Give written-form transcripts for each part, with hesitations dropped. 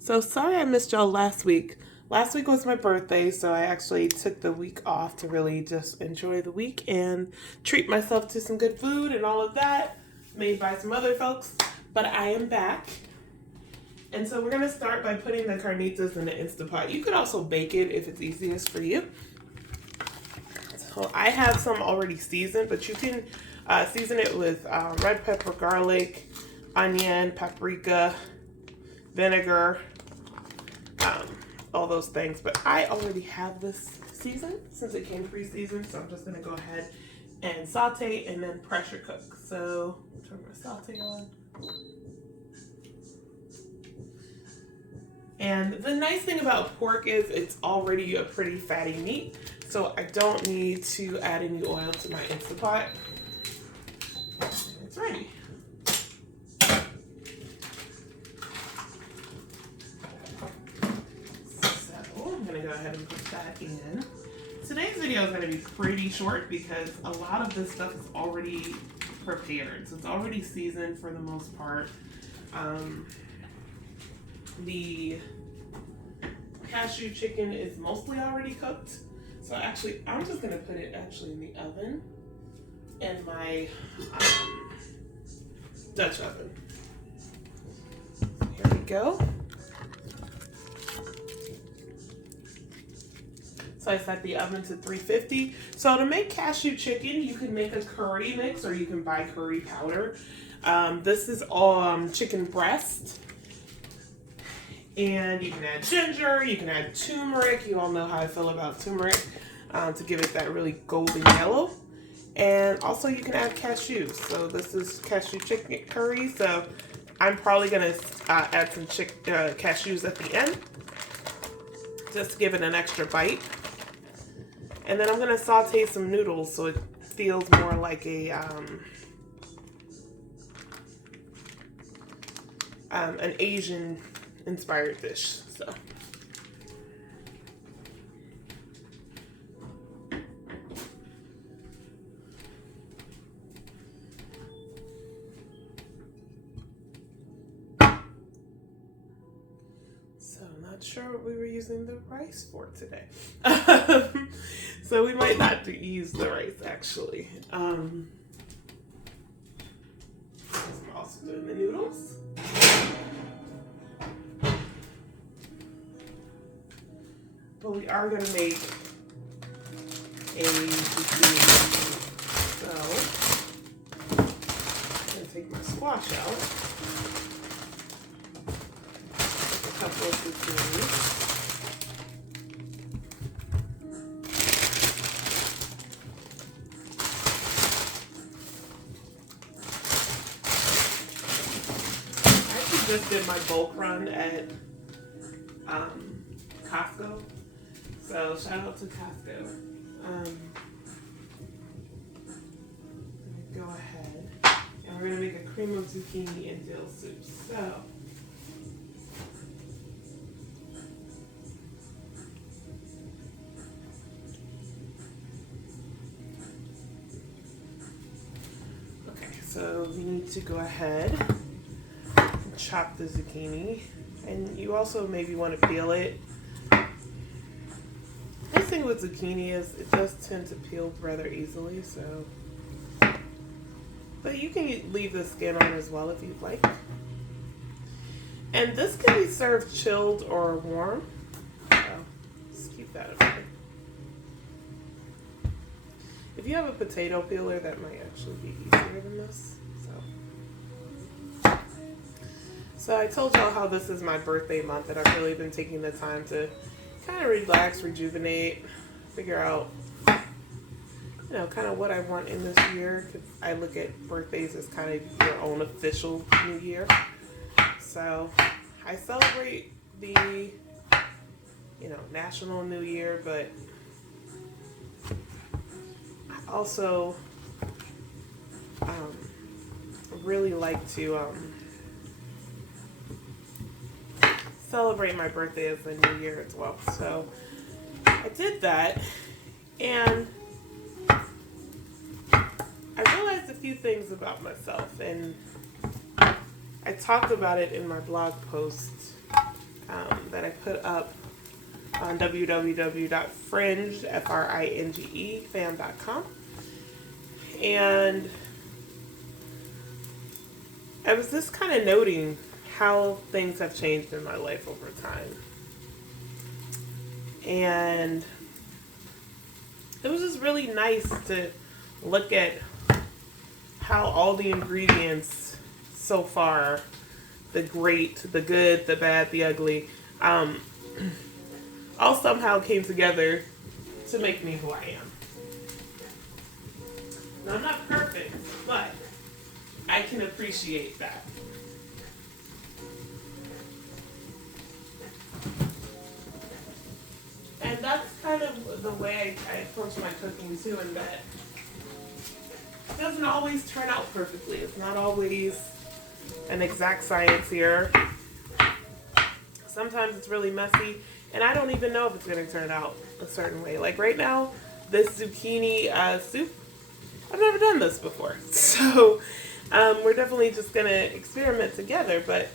So sorry I missed y'all last week. Last week was my birthday, so I actually took the week off to really just enjoy the week and treat myself to some good food and all of that, made by some other folks. But I am back. And so we're gonna start by putting the carnitas in the Instapot. You could also bake it if it's easiest for you. So I have some already seasoned, but you can season it with red pepper, garlic, onion, paprika, vinegar, all those things. But I already have this seasoned since it came pre-seasoned, so I'm just gonna go ahead and saute and then pressure cook. So turn my saute on. And the nice thing about pork is it's already a pretty fatty meat, so I don't need to add any oil to my Instapot. It's ready. So I'm gonna go ahead and put that in. Today's video is gonna be pretty short because a lot of this stuff is already prepared, so it's already seasoned for the most part. The cashew chicken is mostly already cooked. So actually, I'm just gonna put it in the oven in my Dutch oven. Here we go. So I set the oven to 350. So to make cashew chicken, you can make a curry mix or you can buy curry powder. This is all chicken breast. And you can add ginger, you can add turmeric. You all know how I feel about turmeric to give it that really golden yellow. And also you can add cashews. So this is cashew chicken curry. So I'm probably gonna add some cashews at the end, just to give it an extra bite. And then I'm gonna saute some noodles so it feels more like a an Asian inspired dish. So not sure what we were using the rice for today. So we might not use the rice actually. I'm also doing the noodles. But we are going to make a zucchini. So I'm going to take my squash out. A couple of zucchini. I actually just did my bulk run at Costco. So shout out to Costco. Go ahead, and we're gonna make a cream of zucchini and dill soup. So okay, so we need to go ahead and chop the zucchini, and you also maybe want to peel it. The thing with zucchini is it does tend to peel rather easily, so. But you can leave the skin on as well if you'd like. And this can be served chilled or warm. So just keep that in mind. If you have a potato peeler, that might actually be easier than this. So I told y'all how this is my birthday month, and I've really been taking the time to kind of relax, rejuvenate, figure out, kind of what I want in this year. Because I look at birthdays as kind of your own official new year. So I celebrate the, National New Year, but I also really like to celebrate my birthday as the new year as well. So I did that, and I realized a few things about myself, and I talked about it in my blog post that I put up on www.fringefam.com. And I was just kind of noting how things have changed in my life over time. And it was just really nice to look at how all the ingredients so far, the great, the good, the bad, the ugly, all somehow came together to make me who I am. Now, I'm not perfect, but I can appreciate that. And that's kind of the way I approach my cooking too, in that it doesn't always turn out perfectly. It's not always an exact science here. Sometimes it's really messy, and I don't even know if it's going to turn out a certain way. Like right now, this zucchini soup, I've never done this before. So we're definitely just going to experiment together, but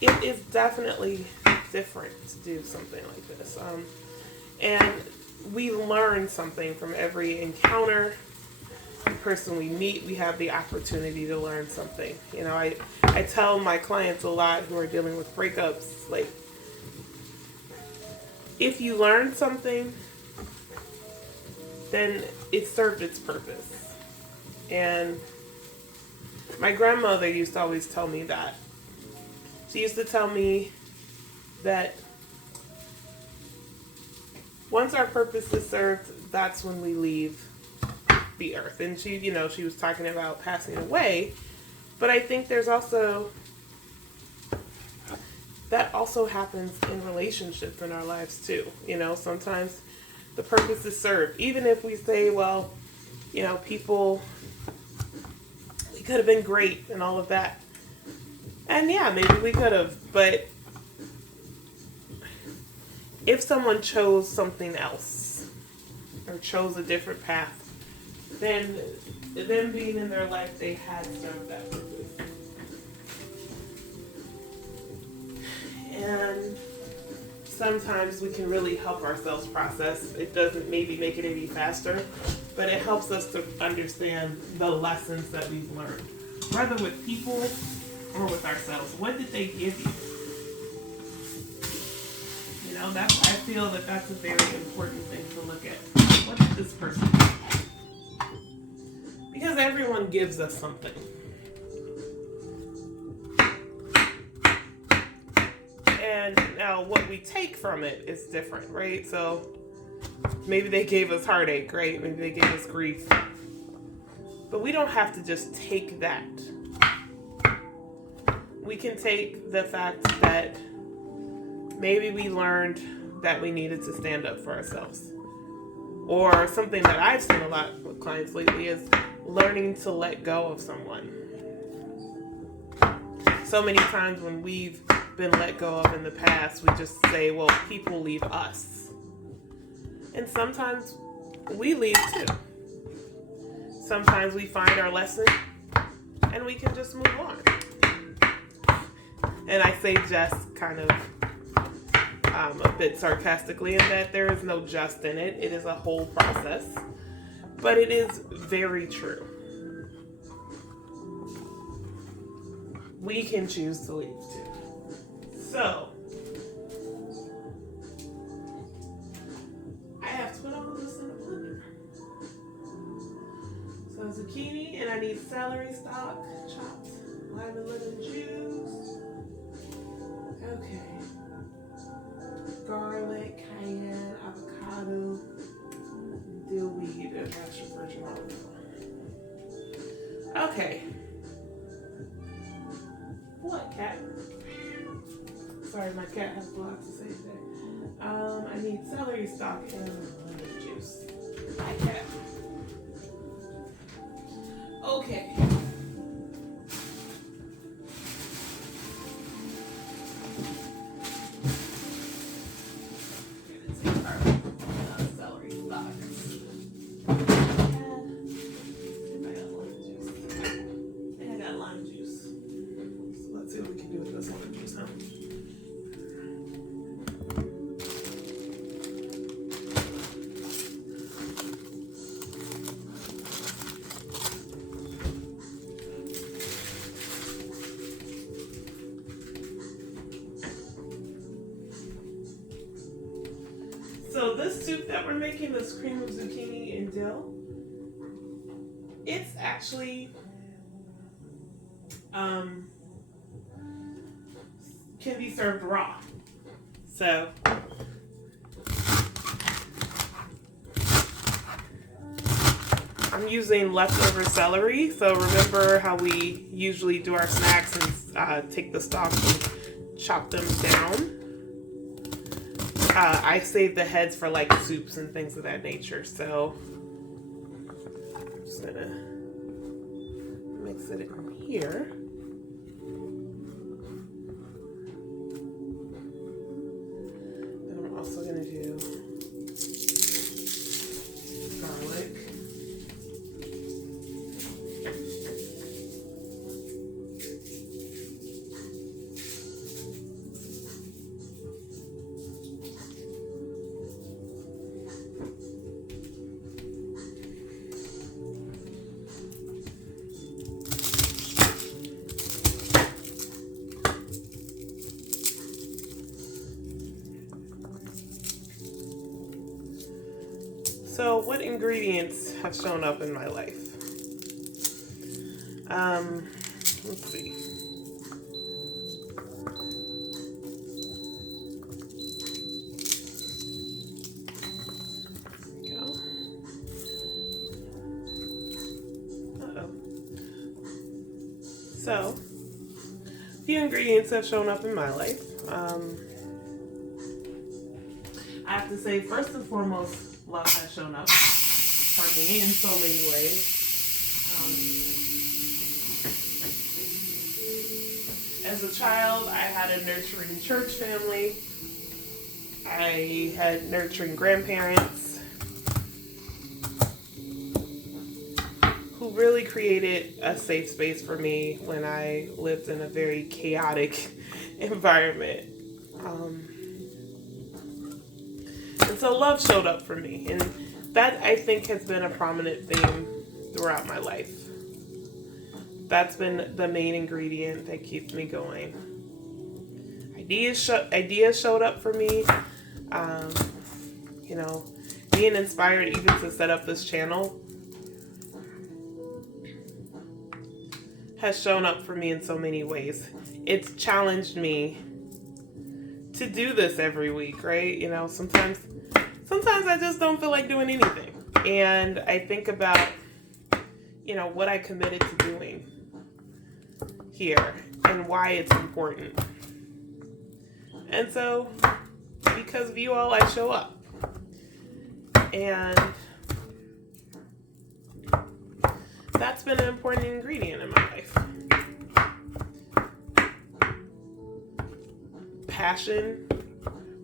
it is definitely different to do something like this. And we learn something from every encounter. The person we meet, we have the opportunity to learn something. You know, I tell my clients a lot who are dealing with breakups, like, if you learn something, then it served its purpose. And my grandmother used to always tell me that. She used to tell me that once our purpose is served, that's when we leave the earth. And she, you know, she was talking about passing away, but I think there's also, that also happens in relationships in our lives too. You know, sometimes the purpose is served. Even if we say, well, you know, people, we could have been great and all of that. And yeah, maybe we could have, but if someone chose something else or chose a different path, then them being in their life, they had served that purpose. And sometimes we can really help ourselves process. It doesn't maybe make it any faster, but it helps us to understand the lessons that we've learned, whether with people or with ourselves. What did they give you? You know, I feel that that's a very important thing to look at. What did this person do? Because everyone gives us something. And now what we take from it is different, right? So maybe they gave us heartache, right? Maybe they gave us grief. But we don't have to just take that. We can take the fact that maybe we learned that we needed to stand up for ourselves. Or something that I've seen a lot with clients lately is learning to let go of someone. So many times when we've been let go of in the past, we just say, well, people leave us. And sometimes we leave too. Sometimes we find our lesson and we can just move on. And I say just kind of a bit sarcastically, in that there is no just in it. It is a whole process. But it is very true. We can choose to leave too. So, I have to put all of this in a blender. So zucchini, and I need celery stalk chopped, lime and lemon juice. Okay. Garlic, cayenne, avocado, dill weed, and extra virgin olive oil. Okay. What, cat? Sorry, my cat has a lot to say today. I need celery stalk and lemon juice. Hi, cat. Okay. So this soup that we're making, this cream of zucchini and dill, it's actually can be served raw. So I'm using leftover celery. So remember how we usually do our snacks and take the stalks and chop them down? I save the heads for like soups and things of that nature. So I'm just gonna mix it in here. Then I'm also gonna do garlic. So what ingredients have shown up in my life? Let's see. There we go. Uh-oh. So, a few ingredients have shown up in my life. I have to say, first and foremost, love has shown up for me in so many ways. As a child, I had a nurturing church family. I had nurturing grandparents who really created a safe space for me when I lived in a very chaotic environment. And so love showed up for me, and that I think has been a prominent theme throughout my life. That's been the main ingredient that keeps me going. Ideas showed up for me. Being inspired even to set up this channel has shown up for me in so many ways. It's challenged me to do this every week, right? Sometimes I just don't feel like doing anything. And I think about, what I committed to doing here and why it's important. And so, because of you all, I show up. And that's been an important ingredient in my life. Passion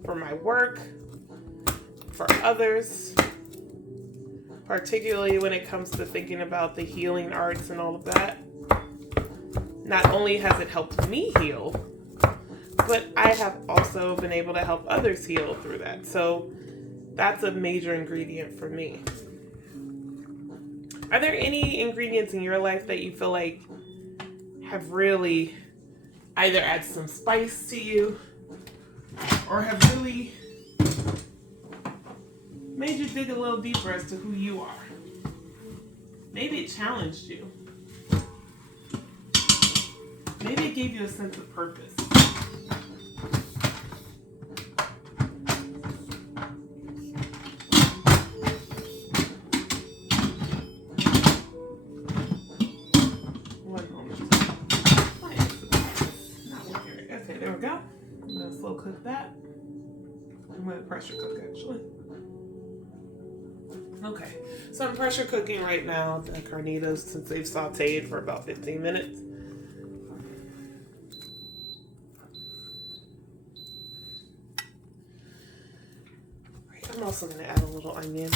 for my work, for others, particularly when it comes to thinking about the healing arts and all of that. Not only has it helped me heal, but I have also been able to help others heal through that. So that's a major ingredient for me. Are there any ingredients in your life that you feel like have really either added some spice to you or have really made you dig a little deeper as to who you are? Maybe it challenged you. Maybe it gave you a sense of purpose. One moment. Why is this not working? Okay, there we go. I'm going to slow cook that. I'm going to pressure cook actually. Okay, so I'm pressure cooking right now the carnitas since they've sauteed for about 15 minutes. I'm also going to add a little onion.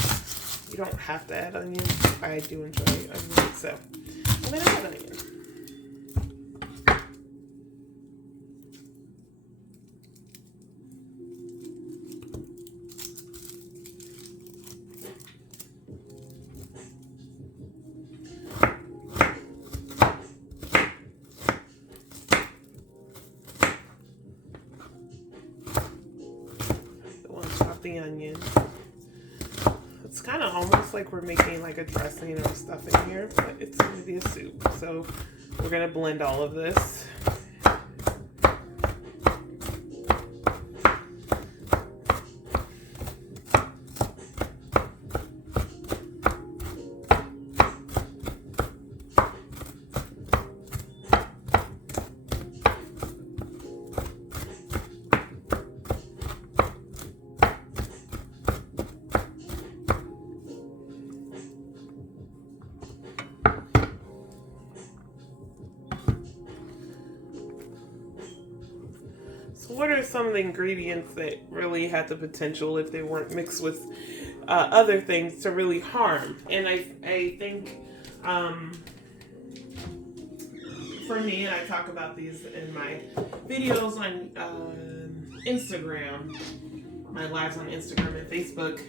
You don't have to add onion. I do enjoy onion, so I'm going to add onion. the onion. It's kind of almost like we're making like a dressing or stuffing here, but it's going to be a soup. So we're going to blend all of this. What are some of the ingredients that really had the potential, if they weren't mixed with other things, to really harm? And I think for me, and I talk about these in my videos on Instagram, my lives on Instagram and Facebook,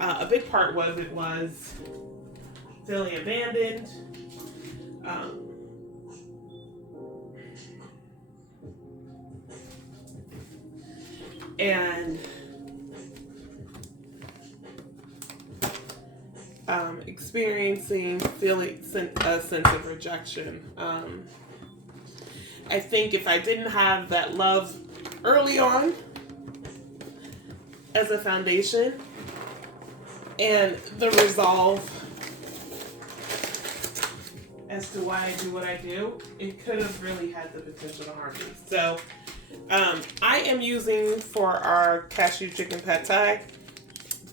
a big part was it was feeling abandoned, and feeling a sense of rejection. I think if I didn't have that love early on as a foundation and the resolve as to why I do what I do, it could have really had the potential to harm me. So I am using for our cashew chicken pad thai.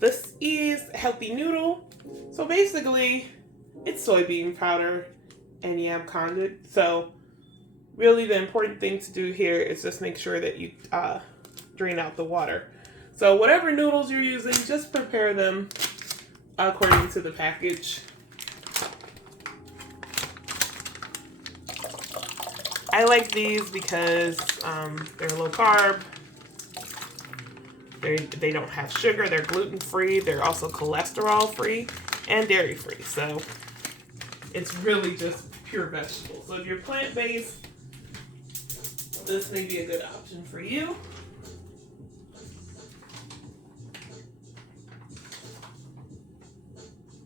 This is healthy noodle. So basically, it's soybean powder and yam condiment. So really the important thing to do here is just make sure that you drain out the water. So whatever noodles you're using, just prepare them according to the package. I like these because they're low carb. They don't have sugar. They're gluten free. They're also cholesterol free and dairy free. So it's really just pure vegetables. So if you're plant based, this may be a good option for you.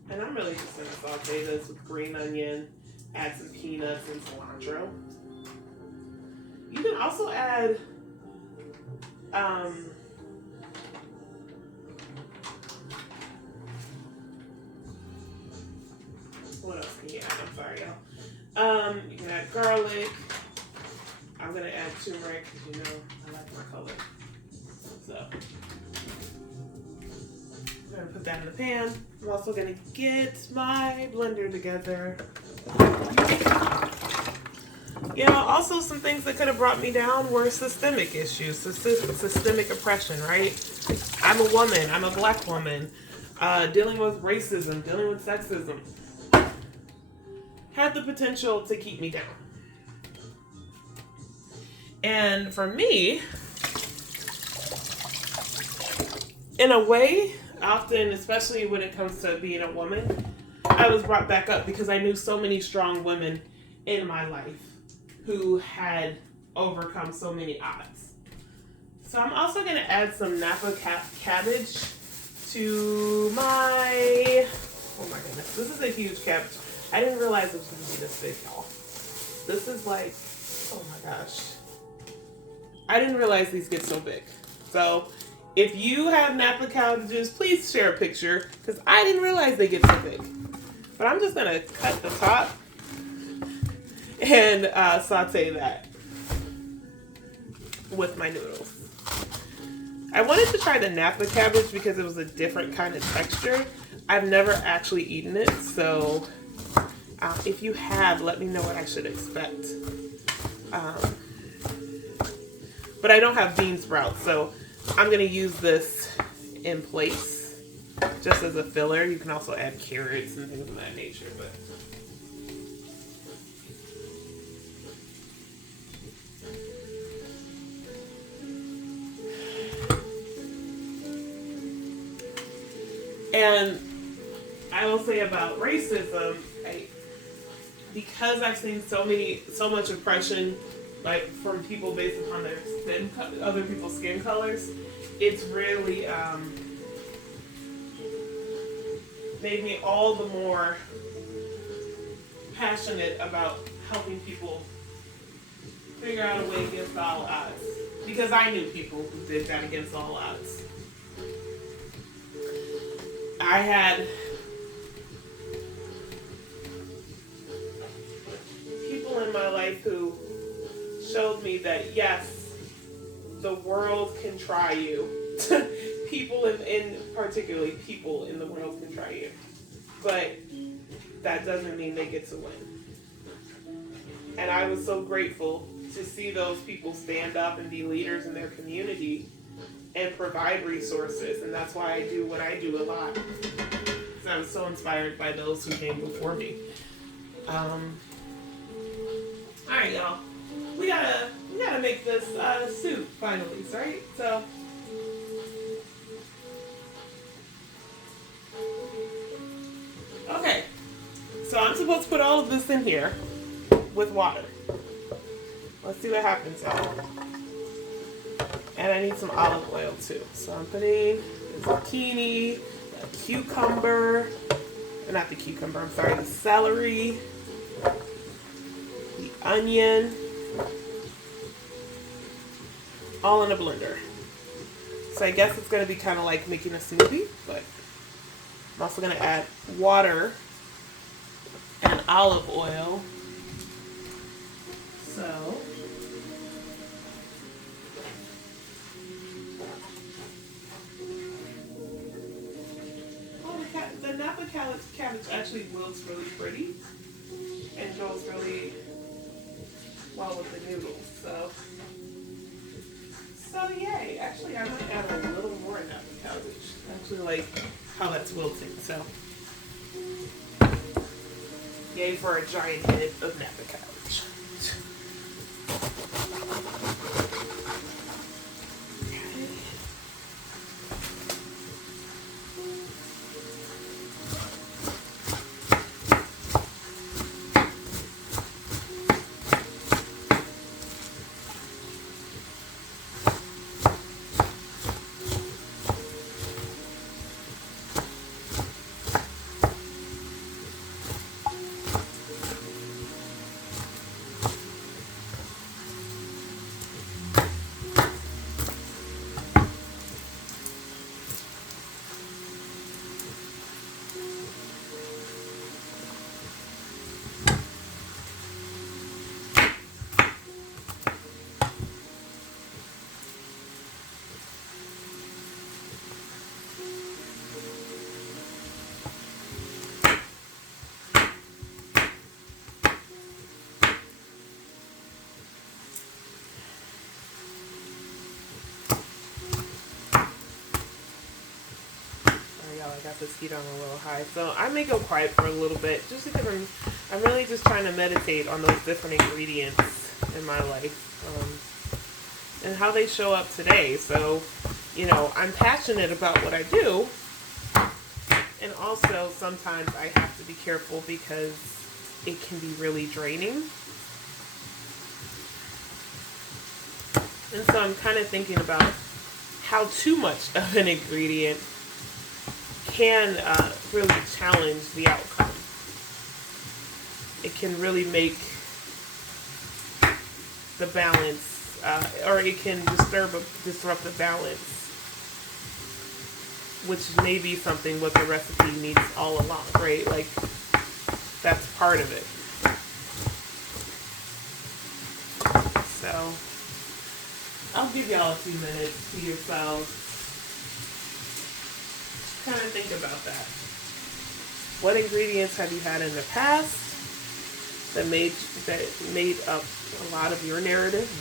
And I'm really just going to saute this with green onion, add some peanuts and cilantro. You can also add what else can you add? I'm sorry, y'all. You can add garlic. I'm gonna add turmeric because you know I like my color. So I'm gonna put that in the pan. I'm also gonna get my blender together. You know, also some things that could have brought me down were systemic issues, systemic oppression, right? I'm a woman, I'm a black woman, dealing with racism, dealing with sexism, had the potential to keep me down. And for me, in a way, often, especially when it comes to being a woman, I was brought back up because I knew so many strong women in my life who had overcome so many odds. So I'm also going to add some Napa cabbage to my, oh my goodness, this is a huge cabbage. I didn't realize it was going to be this big, y'all. This is like, oh my gosh. I didn't realize these get so big. So if you have Napa cabbages, please share a picture because I didn't realize they get so big. But I'm just going to cut the top and saute that with my noodles. I wanted to try the Napa cabbage because it was a different kind of texture. I've never actually eaten it, so if you have, let me know what I should expect. But I don't have bean sprouts, so I'm going to use this in place just as a filler. You can also add carrots and things of that nature, but and I will say about racism, because I've seen so much oppression, like from people based upon their other people's skin colors, it's really made me all the more passionate about helping people figure out a way against all odds. Because I knew people who did that against all odds. I had people in my life who showed me that yes, the world can try you. People in particularly people in the world can try you. But that doesn't mean they get to win. And I was so grateful to see those people stand up and be leaders in their community and provide resources. And that's why I do what I do a lot. Because I was so inspired by those who came before me. All right, y'all. We gotta make this soup finally, right? So. Okay. So I'm supposed to put all of this in here with water. Let's see what happens, y'all. And I need some olive oil too. So I'm putting the zucchini, the cucumber, or not the cucumber, I'm sorry, the celery, the onion, all in a blender. So I guess it's going to be kind of like making a smoothie, but I'm also going to add water and olive oil. So the Napa cabbage actually wilts really pretty and goes really well with the noodles. So yay! Actually, I might add a little more Napa cabbage. I actually like how that's wilting. So yay for a giant head of Napa cabbage. I got this heat on a little high, so I may go quiet for a little bit, just because I'm really just trying to meditate on those different ingredients in my life, and how they show up today. So, I'm passionate about what I do, and also sometimes I have to be careful because it can be really draining. And so I'm kind of thinking about how too much of an ingredient can really challenge the outcome. It can really make the balance, or it can disrupt the balance, which may be something what the recipe needs all along, right? Like, that's part of it. So, I'll give y'all a few minutes to yourselves. Kind of think about that. What ingredients have you had in the past that made up a lot of your narrative?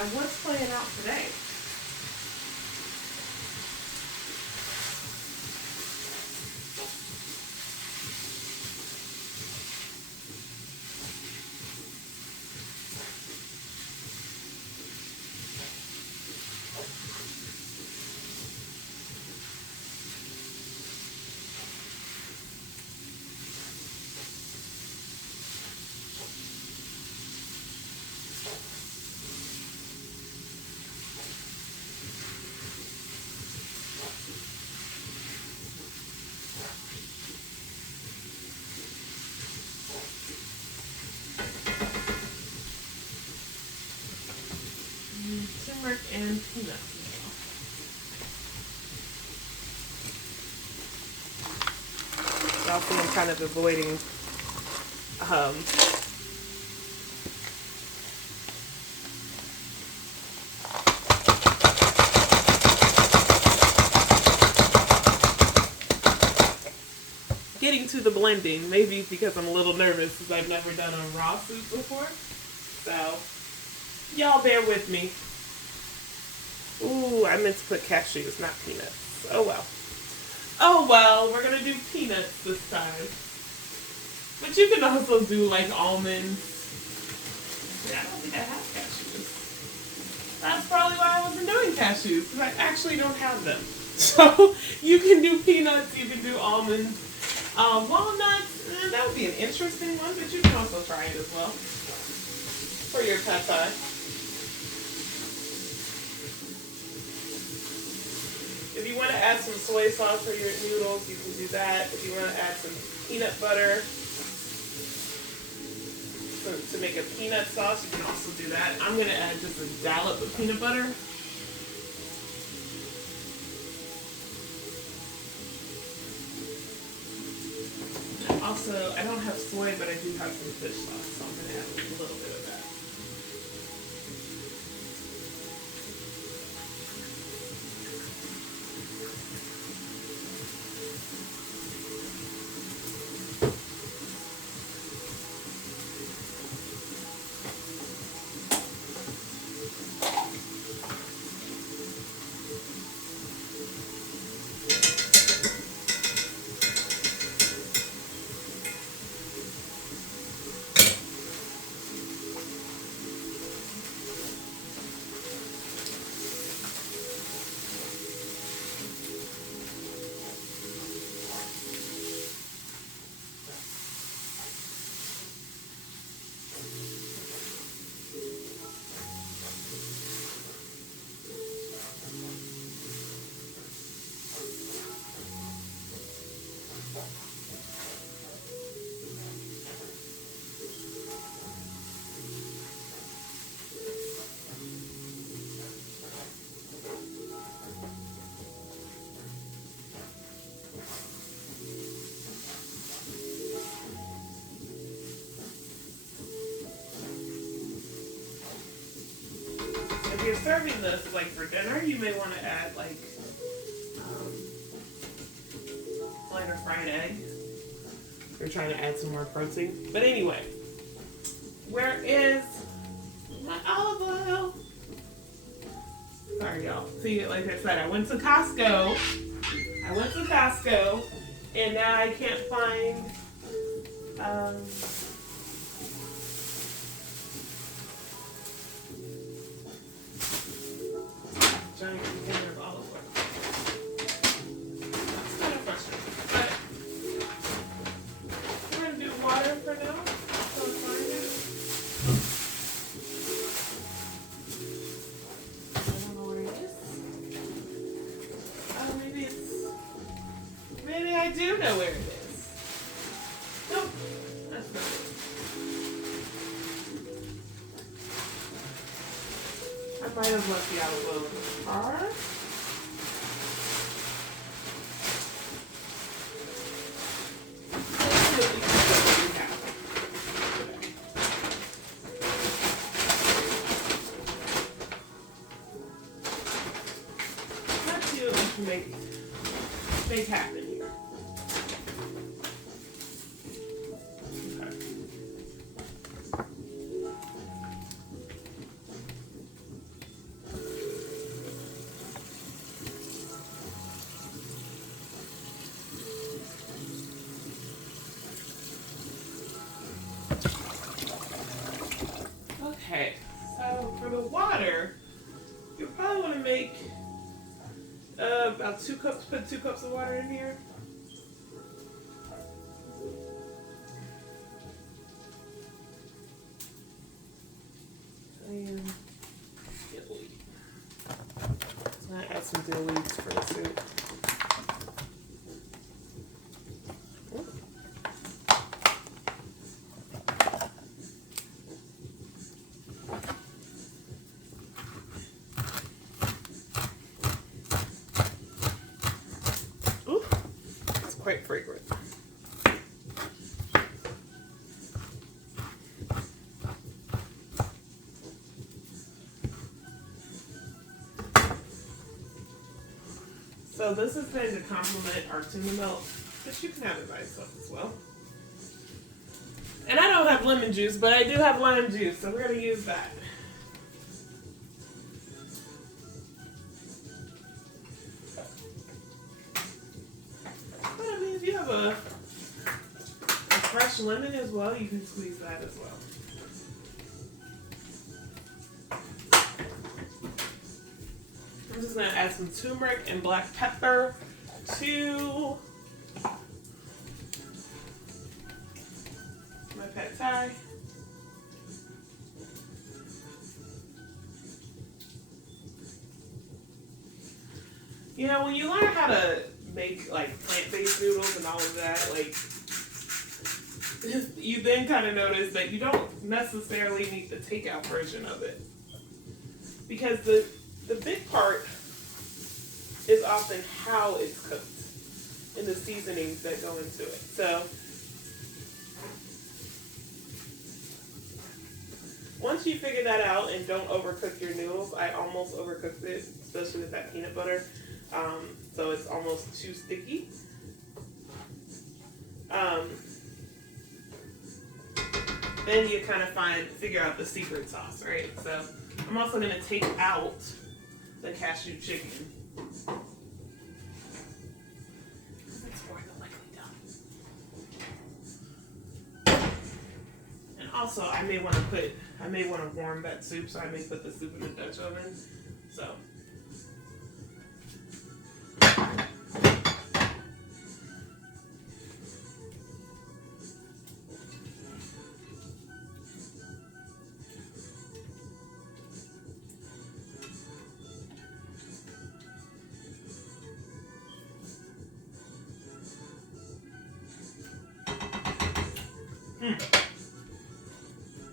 And what's playing out today? turmeric and peanuts. Y'all see I'm kind of avoiding getting to the blending. Maybe because I'm a little nervous because I've never done a raw soup before. So, y'all bear with me. Ooh, I meant to put cashews, not peanuts. Oh well. Oh well, we're gonna do peanuts this time. But you can also do like almonds. Yeah, I don't think I have cashews. That's probably why I wasn't doing cashews, because I actually don't have them. So you can do peanuts, you can do almonds, walnuts. That would be an interesting one, but you can also try it as well for your pad thai. If you want to add some soy sauce for your noodles, you can do that. If you want to add some peanut butter to make a peanut sauce, you can also do that. I'm going to add just a dollop of peanut butter. Also, I don't have soy, but I do have some fish sauce, so I'm going to add a little bit of that. If you're serving this like for dinner, you may want to add like a fried egg. We're trying to add some more protein. But anyway, where is my olive oil? Sorry, y'all. See, like I said, I went to Costco. And now I can't find giant container of olive oil. That's kind of frustrating. But we're going to do water for now. So find it. I don't know where it is. Oh, maybe I do know where it is. Nope. That's not it. I might have left the olive oil in the car. Let's see what we can have. Let's see what we can make happen here. Okay, so for the water, you probably want to make about 2 cups, put 2 cups of water in here. And dill weed. So I'm going to add some dill weeds for the soup. So this is going to complement our tuna melt, but you can have it by itself as well. And I don't have lemon juice, but I do have lime juice, so we're going to use that. But I mean, if you have a fresh lemon as well, you can squeeze that as well. I'm just going to add some turmeric and black pepper to my pad thai. You know, when you learn how to make like plant-based noodles and all of that, like you then kind of notice that you don't necessarily need the takeout version of it, because the big part is often how it's cooked and the seasonings that go into it. So once you figure that out and don't overcook your noodles, I almost overcooked it, especially with that peanut butter. So it's almost too sticky. Then you kind of figure out the secret sauce, right? So I'm also going to take out the cashew chicken. That's more than likely done. And also, I may want to warm that soup, so I may put the soup in the Dutch oven. So.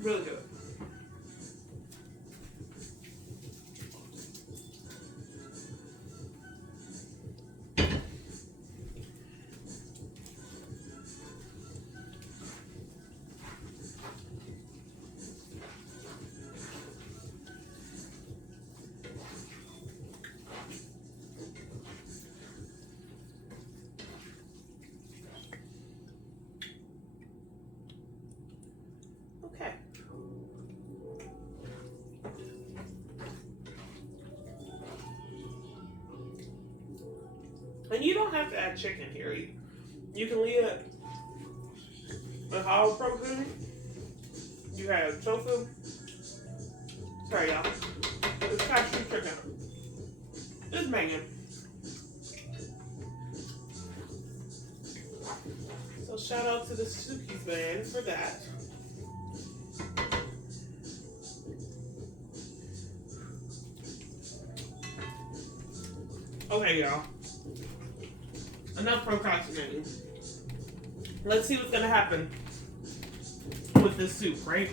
Really good. Okay. And you don't have to add chicken here. You can leave it with all protein. You have tofu. Sorry, y'all. It's cashew chicken. It's banging. So shout out to the Sukhis band for that. Okay, y'all. Enough procrastinating. Let's see what's gonna happen with this soup, right?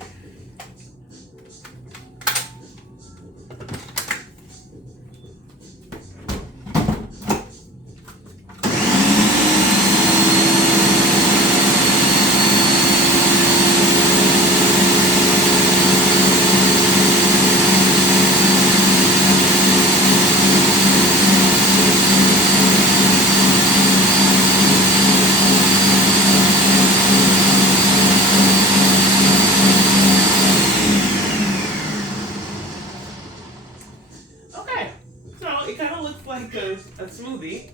A smoothie.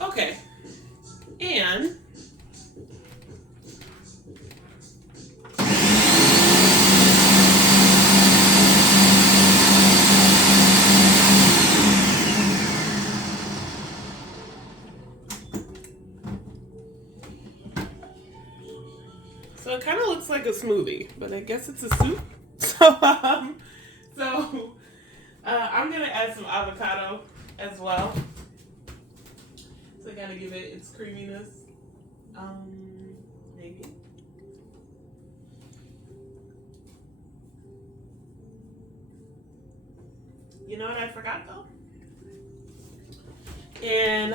Okay. And so it kind of looks like a smoothie, but I guess it's a soup. So, I'm gonna add some avocado as well. So I gotta give it its creaminess. Maybe. You know what I forgot though? And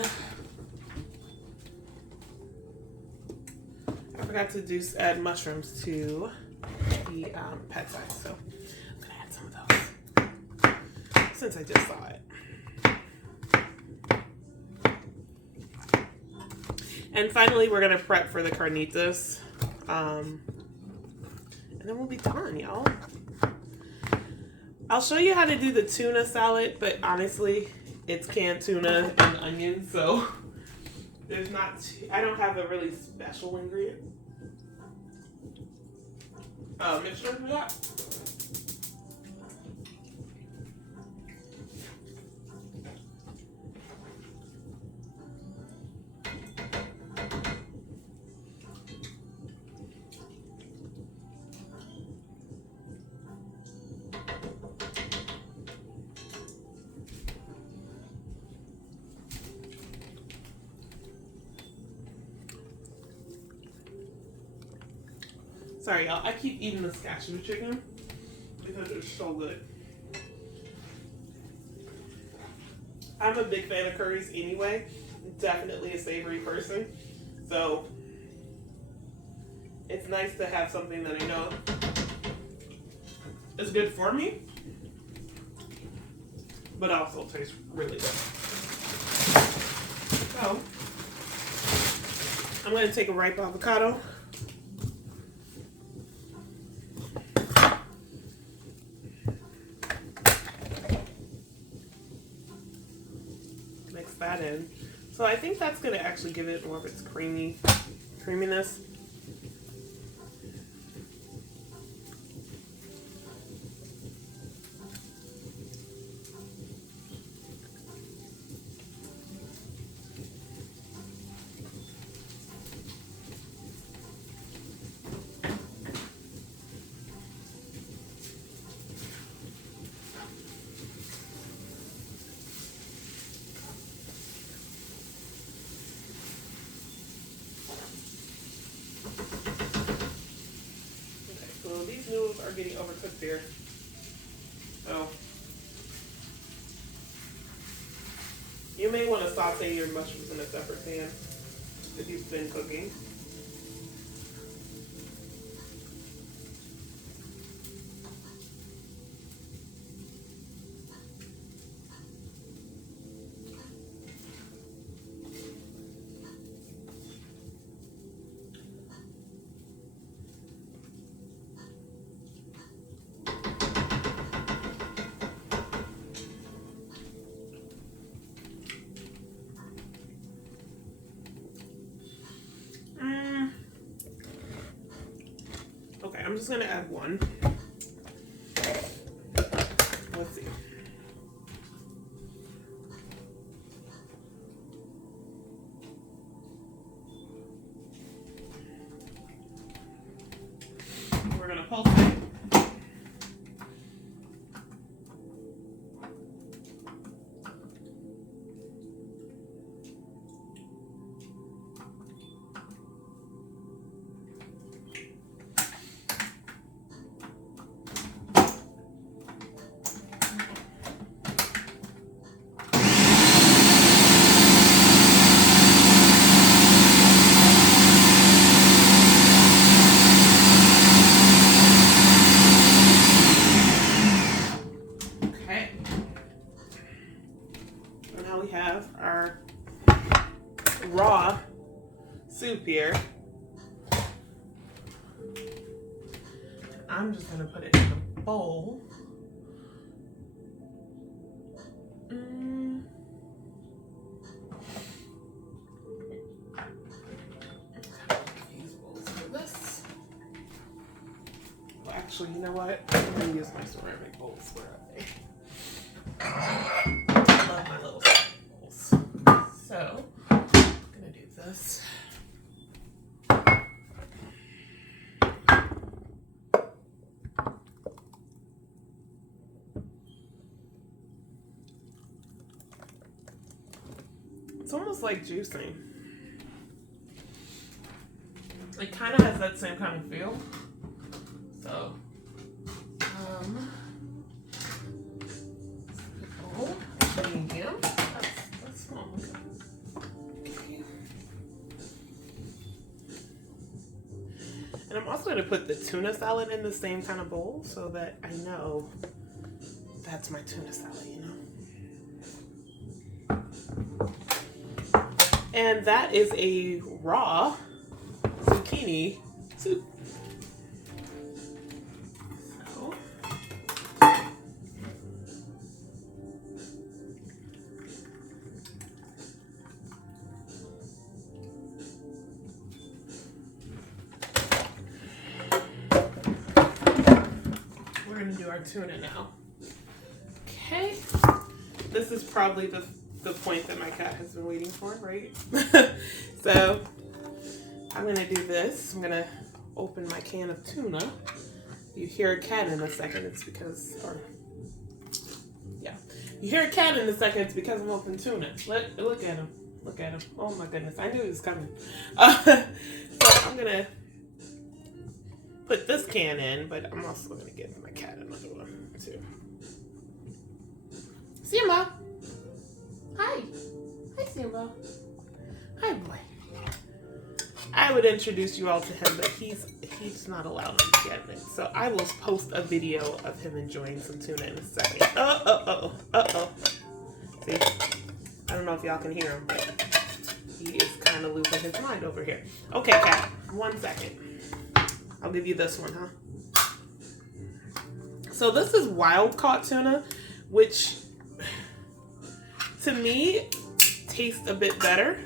I forgot to add mushrooms to the pad thai, so I'm gonna add some of those since I just saw it. And finally, we're gonna prep for the carnitas, and then we'll be done, y'all. I'll show you how to do the tuna salad, but honestly, it's canned tuna and onions, so I don't have a really special ingredient. Mixture for that. Sorry, y'all. I keep eating the cashew chicken because it's so good. I'm a big fan of curries anyway. Definitely a savory person. So it's nice to have something that I know is good for me, but also tastes really good. So I'm going to take a ripe avocado. That in. So I think that's going to actually give it more of its creaminess. These noodles are getting overcooked here. So you may want to saute your mushrooms in a separate pan if you've been cooking. Okay, I'm just gonna add one. Let's see. We're gonna pulse it. Raw soup here. I'm just gonna put it in a bowl. Use bowls for this. Well, actually, you know what? I'm gonna use my ceramic bowls where I love my little bowls. So I'm gonna do this. It's almost like juicing. It kind of has that same kind of feel. So, medium. That's small. Okay. also going to put the tuna salad in the same kind of bowl so that I know that's my tuna salad, you know. And that is a raw zucchini soup. So, we're going to do our tuna now. Okay. This is probably the point that my cat has been waiting for, right? So I'm gonna do this. I'm gonna open my can of tuna. You hear a cat in a second, it's because, you hear a cat in a second, it's because I'm opening tuna. Look at him. Look at him. Oh my goodness, I knew he was coming. So I'm gonna put this can in, but I'm also gonna give my cat another one too. Simba. Hi. Hi, Simba. Hi, boy. I would introduce you all to him, but he's not allowed to get it. So I will post a video of him enjoying some tuna in a second. Uh-oh. See? I don't know if y'all can hear him, but he is kind of losing his mind over here. Okay, cat. 1 second. I'll give you this one, huh? So this is wild-caught tuna, which to me tastes a bit better,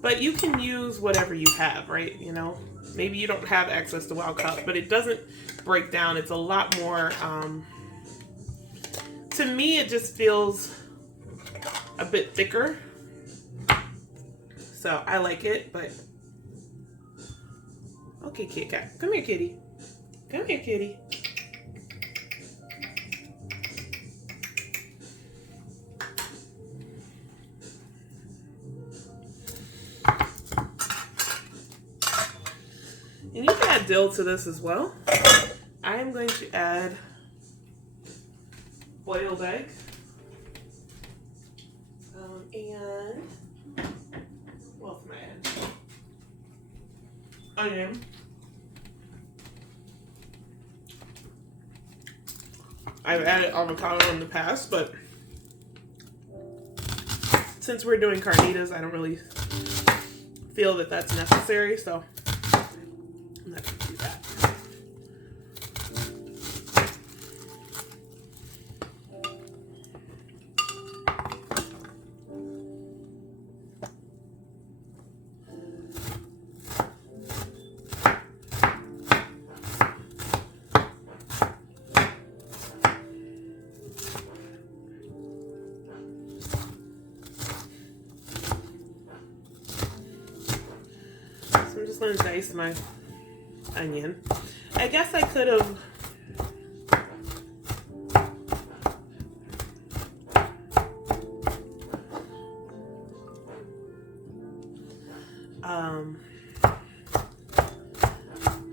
but you can use whatever you have, right? You know, maybe you don't have access to wild caught, but it doesn't break down. It's a lot more, to me, it just feels a bit thicker. So I like it, but okay, Kit Kat, come here, kitty. Come here, kitty. And you can add dill to this as well. I am going to add boiled egg. And what else am I adding? Onion. I've added avocado in the past, but since we're doing carnitas, I don't really feel that that's necessary, so I'm not going to do that. I'm just going to dice my onion. I guess I could have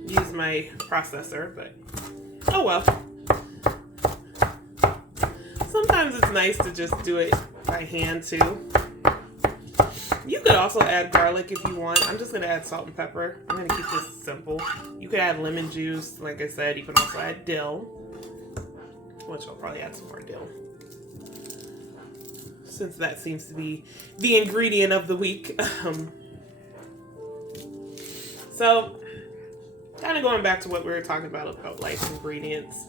used my processor, but oh well. Sometimes it's nice to just do it by hand too. You could also add garlic if you want. I'm just going to add salt and pepper. I'm going to keep this simple. You could add lemon juice. Like I said, you can also add dill, which I'll probably add some more dill, since that seems to be the ingredient of the week. So, kind of going back to what we were talking about life ingredients.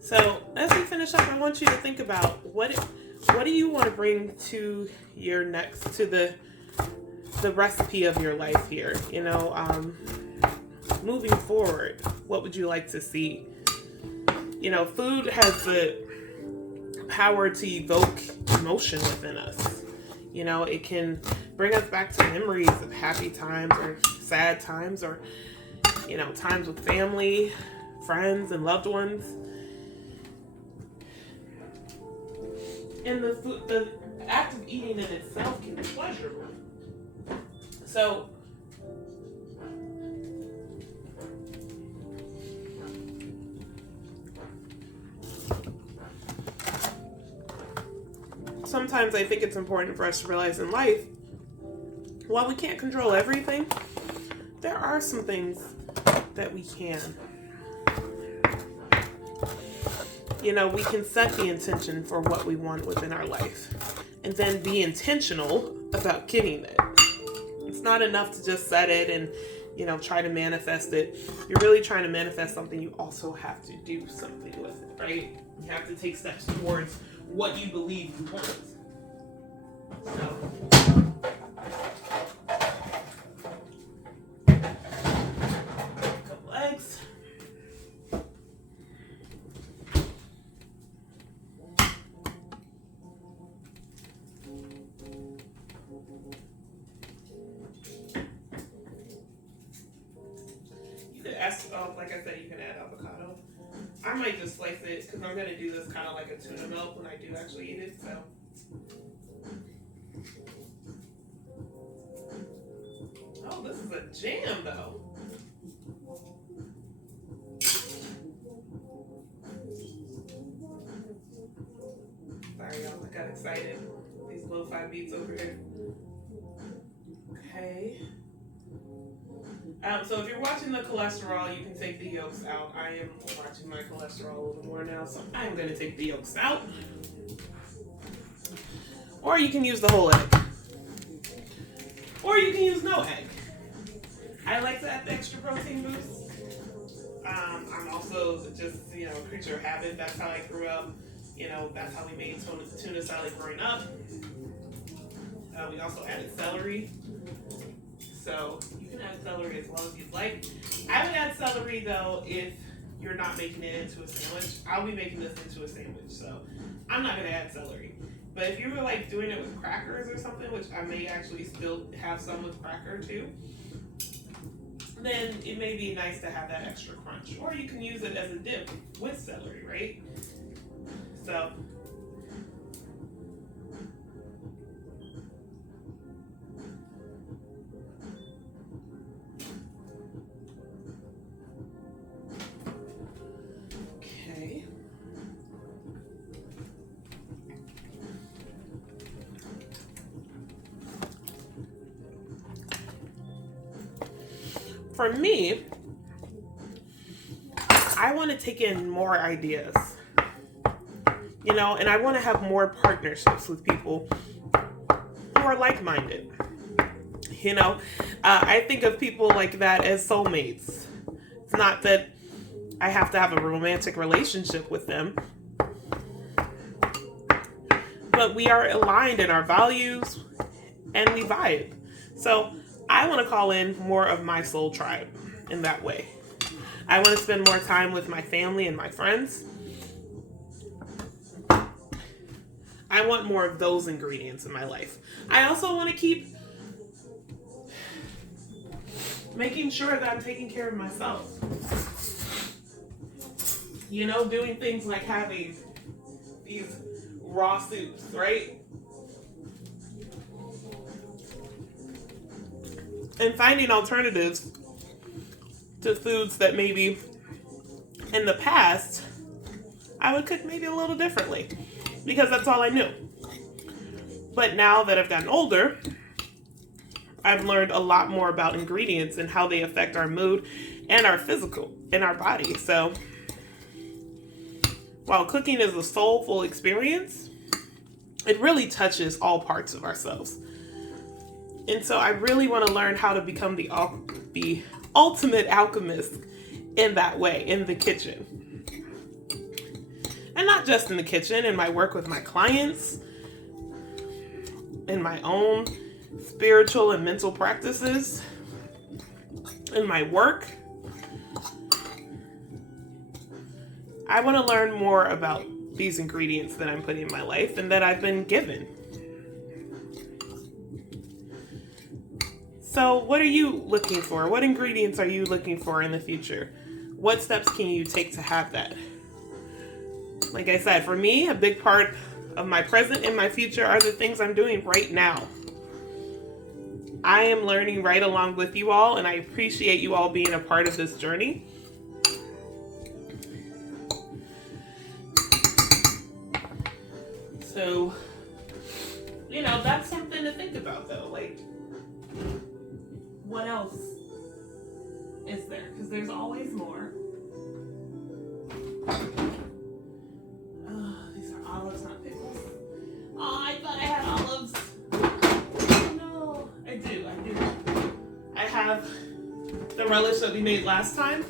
So, as we finish up, I want you to think about what do you want to bring to your the recipe of your life here? You know, moving forward, what would you like to see? You know, food has the power to evoke emotion within us. You know, it can bring us back to memories of happy times or sad times, or, you know, times with family, friends, and loved ones. And the act of eating in itself can be pleasurable. So, sometimes I think it's important for us to realize in life while we can't control everything, there are some things that we can. You know, we can set the intention for what we want within our life and then be intentional about getting it. It's not enough to just set it and, you know, try to manifest it. You're really trying to manifest something, you also have to do something with it, right? You have to take steps towards what you believe you want. So, couple eggs. You could ask, like I said, you can add avocado. I might just slice it because I'm going to do this kind of like a tuna melt when I do actually eat it, so. Oh, this is a jam, though. Sorry, y'all. I got excited. These lo-fi beats over here. Okay. So if you're watching the cholesterol, you can take the yolks out. I am watching my cholesterol a little more now, so I'm going to take the yolks out. Or you can use the whole egg. Or you can use no egg. I like to add the extra protein boost. I'm also just, you know, a creature of habit. That's how I grew up. You know, that's how we made tuna salad growing up. We also added celery. So you can add celery as well as you'd like. I would add celery though if you're not making it into a sandwich. I'll be making this into a sandwich, so I'm not gonna add celery. But if you were like doing it with crackers or something, which I may actually still have some with cracker too, then it may be nice to have that extra crunch. Or you can use it as a dip with celery, right? So okay. For me, I want to take in more ideas, you know, and I want to have more partnerships with people who are like-minded. You know, I think of people like that as soulmates. It's not that I have to have a romantic relationship with them, but we are aligned in our values and we vibe. So I want to call in more of my soul tribe in that way. I want to spend more time with my family and my friends. I want more of those ingredients in my life. I also want to keep making sure that I'm taking care of myself. You know, doing things like having these raw soups, right? And finding alternatives to foods that maybe in the past I would cook maybe a little differently because that's all I knew. But now that I've gotten older, I've learned a lot more about ingredients and how they affect our mood and our physical in our body. So while cooking is a soulful experience, it really touches all parts of ourselves. And so I really want to learn how to become the ultimate alchemist in that way, in the kitchen. And not just in the kitchen, in my work with my clients, in my own spiritual and mental practices, in my work. I want to learn more about these ingredients that I'm putting in my life and that I've been given. So what are you looking for? What ingredients are you looking for in the future? What steps can you take to have that? Like I said, for me, a big part of my present and my future are the things I'm doing right now. I am learning right along with you all, and I appreciate you all being a part of this journey. So, you know, that's something to think about though. Like, what else is there? Because there's always more. Oh, these are olives, not pickles. Oh, I thought I had olives. Oh, no. I do. I have the relish that we made last time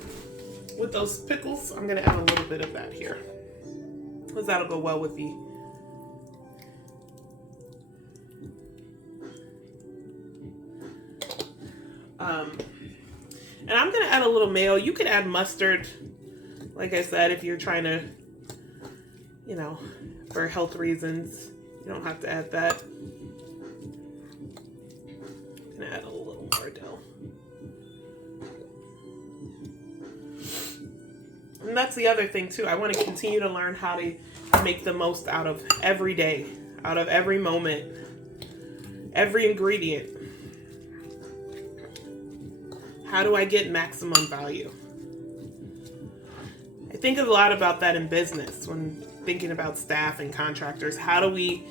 with those pickles. I'm going to add a little bit of that here, because that'll go well with the and I'm going to add a little mayo. You could add mustard, like I said, if you're trying to, you know, for health reasons. You don't have to add that. I'm going to add a little more dill. And that's the other thing too. I want to continue to learn how to make the most out of every day, out of every moment, every ingredient. How do I get maximum value? I think a lot about that in business when thinking about staff and contractors. How do we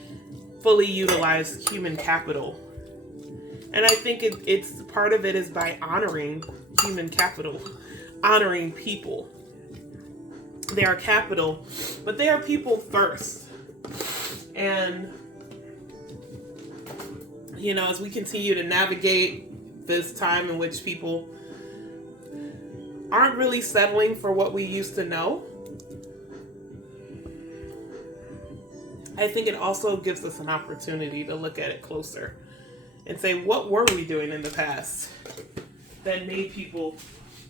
fully utilize human capital? And I think it's part of it is by honoring human capital, honoring people. They are capital, but they are people first. And, you know, as we continue to navigate this time in which people aren't really settling for what we used to know, I think it also gives us an opportunity to look at it closer and say, what were we doing in the past that made people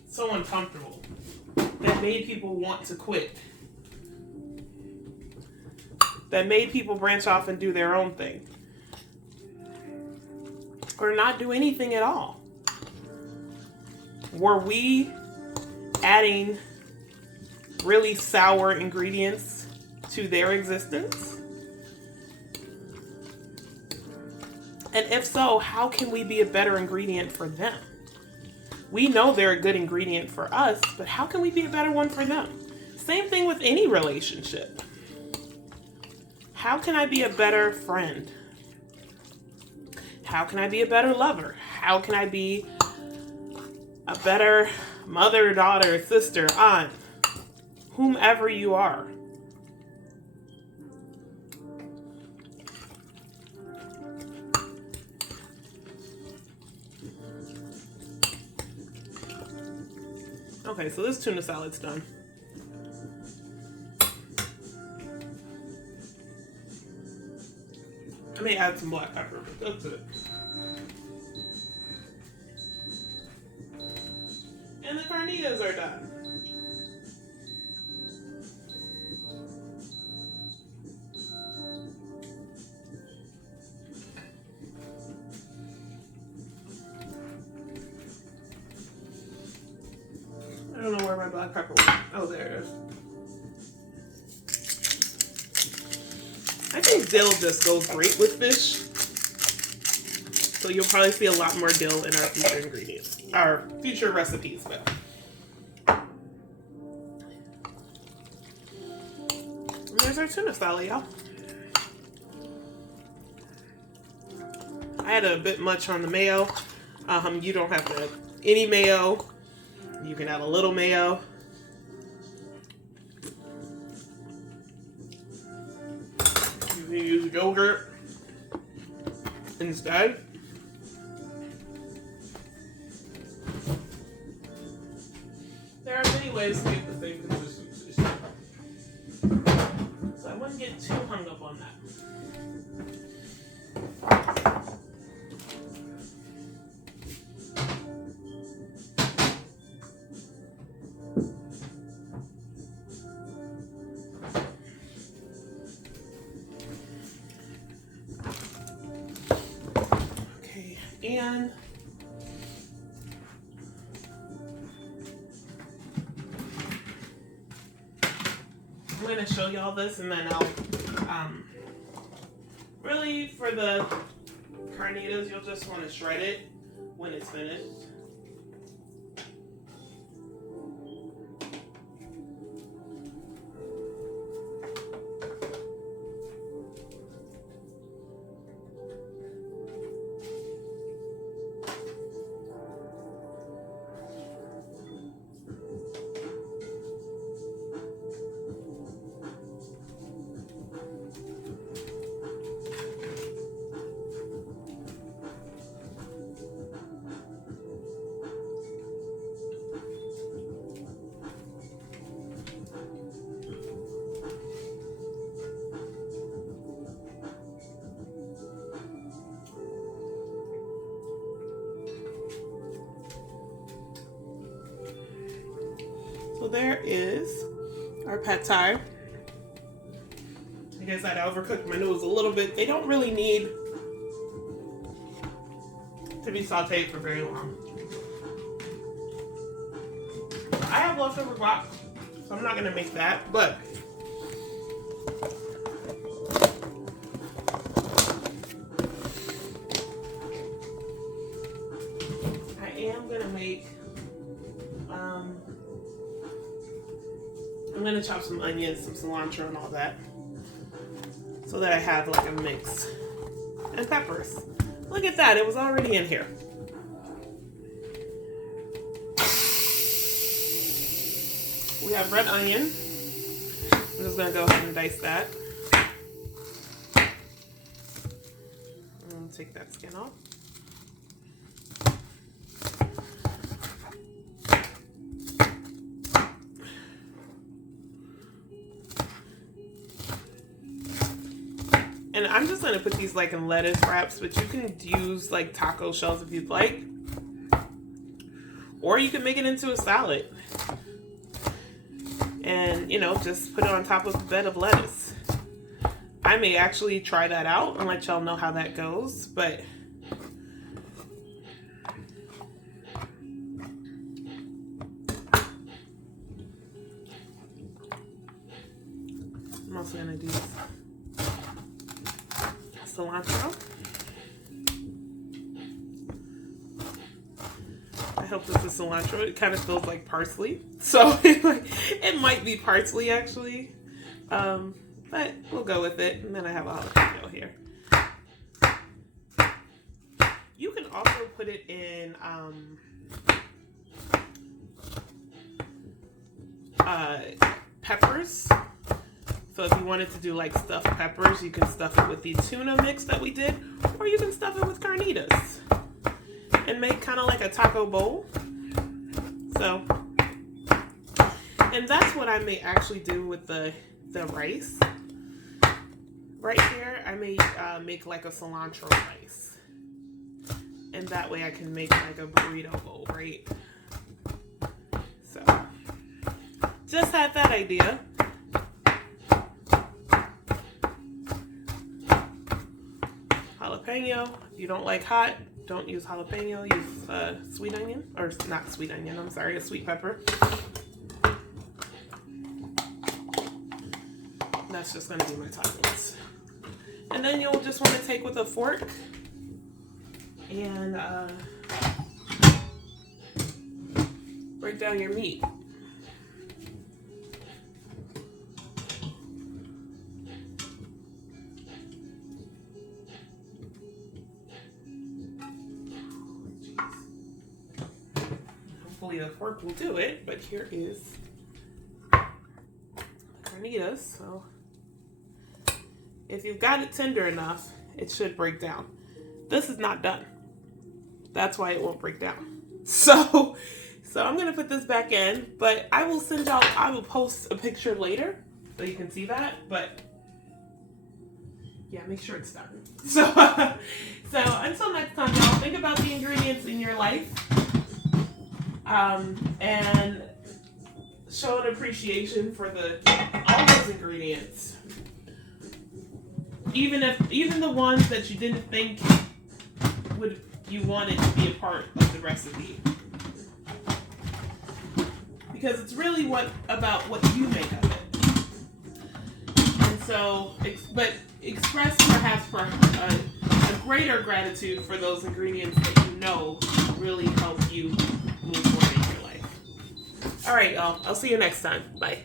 so uncomfortable, that made people want to quit, that made people branch off and do their own thing, or not do anything at all? Were we adding really sour ingredients to their existence? And if so, how can we be a better ingredient for them? We know they're a good ingredient for us, but how can we be a better one for them? Same thing with any relationship. How can I be a better friend? How can I be a better lover? How can I be a better mother, daughter, sister, aunt, whomever you are? Okay, so this tuna salad's done. I may add some black pepper, but that's it. And the carnitas are done. I don't know where my black pepper went. Oh, there it is. I think dill just goes great with fish. So you'll probably see a lot more dill in our future ingredients, our future recipes. But and there's our tuna salad, y'all. I had a bit much on the mayo. You don't have to add any mayo. You can add a little mayo. You can use yogurt instead. There are many ways to get the same consistency. So I wouldn't get too hung up on that. And I'm going to show y'all this, and then I'll really for the carnitas, you'll just want to shred it when it's finished. there is our pad thai. Like I said, I overcooked my noodles a little bit. They don't really need to be sauteed for very long. I have leftover guac, so I'm not gonna make that, but I am gonna make, I'm gonna chop some onions, some cilantro and all that, so that I have like a mix. And peppers. Look at that, it was already in here. We have red onion. I'm just gonna go ahead and dice that. And take that skin off. And I'm just gonna put these like in lettuce wraps, but you can use like taco shells if you'd like. Or you can make it into a salad. And, you know, just put it on top of a bed of lettuce. I may actually try that out and let y'all know how that goes, but I'm also gonna do cilantro. I hope this is cilantro. It kind of feels like parsley, so it might be parsley actually, but we'll go with it. And then I have a jalapeno here. You can also put it in peppers. So if you wanted to do like stuffed peppers, you can stuff it with the tuna mix that we did, or you can stuff it with carnitas and make kind of like a taco bowl. So, and that's what I may actually do with the rice. Right here, I may make like a cilantro rice. And that way I can make like a burrito bowl, right? So, just had that idea. Jalapeno. If you don't like hot, don't use jalapeno. Use sweet onion, or not sweet onion. I'm sorry, a sweet pepper. That's just gonna be my toppings. And then you'll just want to take with a fork and break down your meat. Hopefully the fork will do it, but here is Carnitas. So if you've got it tender enough, it should break down. This is not done. That's why it won't break down. So I'm gonna put this back in, but I will send y'all, I will post a picture later so you can see that, but yeah, make sure it's done. So until next time, y'all, think about the ingredients in your life. And show an appreciation for all those ingredients. Even the ones that you didn't think you wanted to be a part of the recipe. Because it's really about what you make of it. And so, but express perhaps for a greater gratitude for those ingredients that you know really help you move forward in your life. All right, y'all. I'll see you next time. Bye.